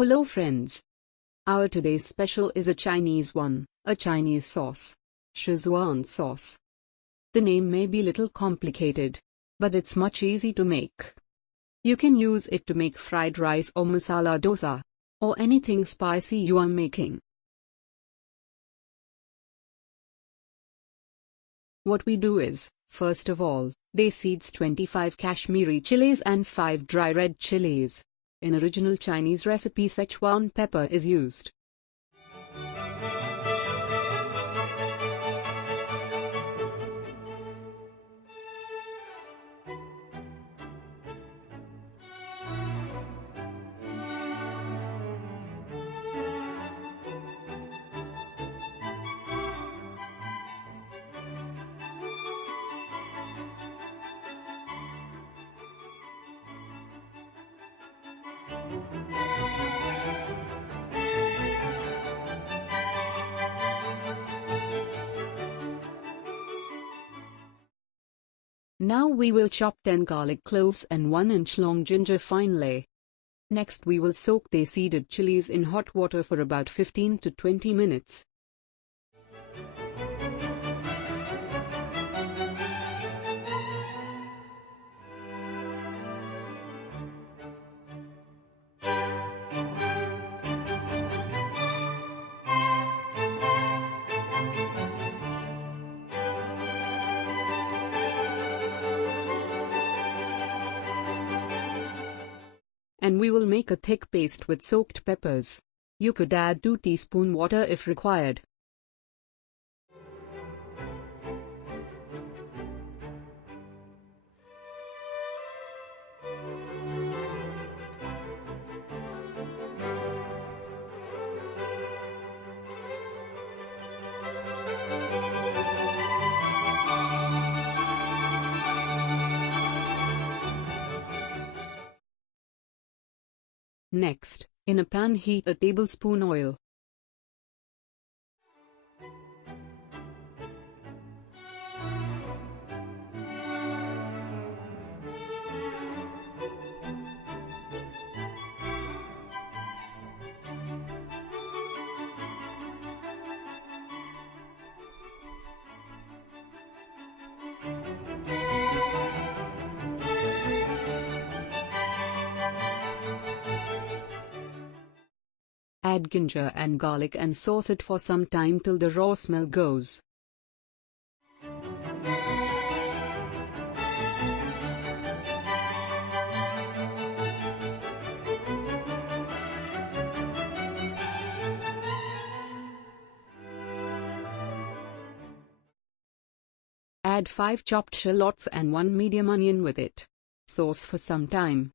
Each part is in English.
Hello friends. Our today's special is a Chinese one, a Chinese sauce. Schezwan sauce. The name may be little complicated, but it's much easy to make. You can use it to make fried rice or masala dosa, or anything spicy you are making. What we do is, first of all, they seeds 25 Kashmiri chilies and 5 dry red chilies. In original Chinese recipe Sichuan pepper is used. Now we will chop 10 garlic cloves and 1-inch long ginger finely. Next we will soak the seeded chilies in hot water for about 15 to 20 minutes. And we will make a thick paste with soaked peppers. You could add 2 teaspoon water if required. Next, in a pan heat a tablespoon oil. Add ginger and garlic and sauce it for some time till the raw smell goes. Add 5 chopped shallots and 1 medium onion with it. Sauce for some time.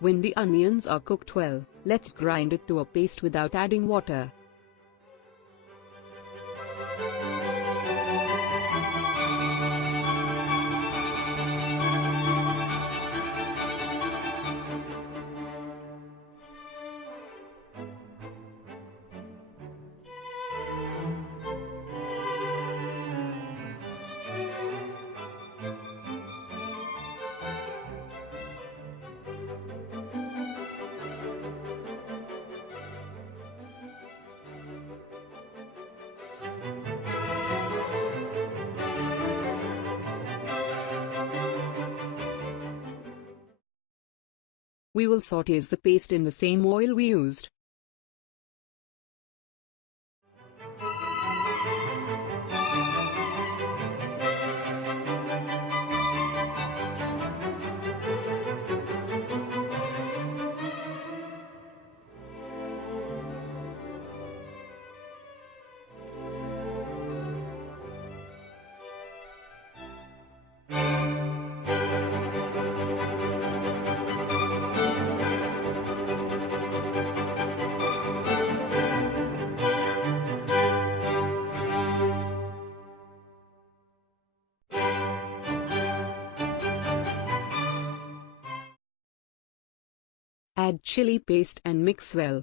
When the onions are cooked well, let's grind it to a paste without adding water. We will saute the paste in the same oil we used. Add chili paste and mix well.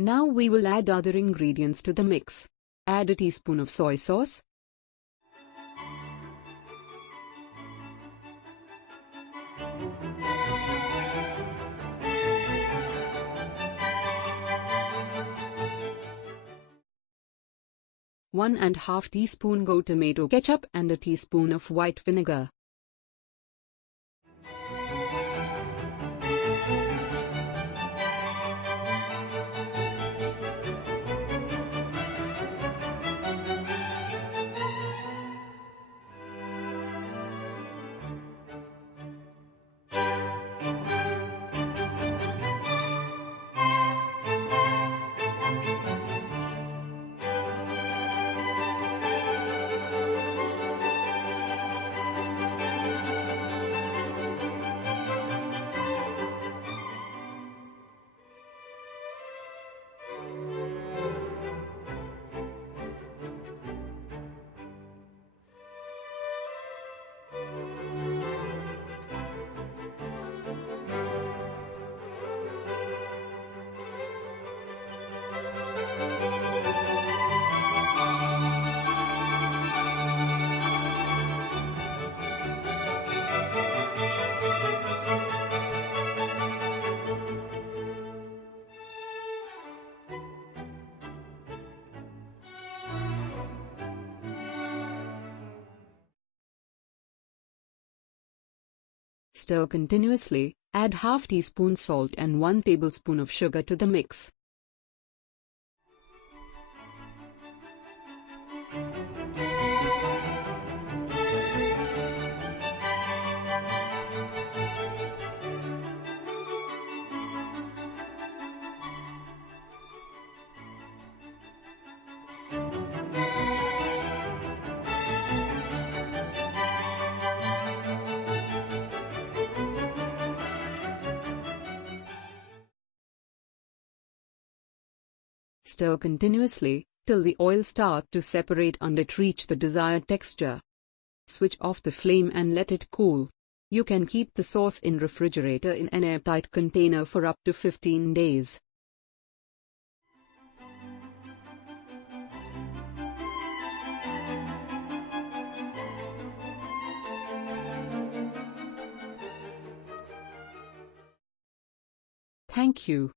Now we will add other ingredients to the mix. Add a teaspoon of soy sauce, one and half teaspoon tomato ketchup and a teaspoon of white vinegar. Stir continuously. Add half teaspoon salt and 1 tablespoon of sugar to the mix. Stir continuously, till the oil starts to separate and it reach the desired texture. Switch off the flame and let it cool. You can keep the sauce in refrigerator in an airtight container for up to 15 days. Thank you.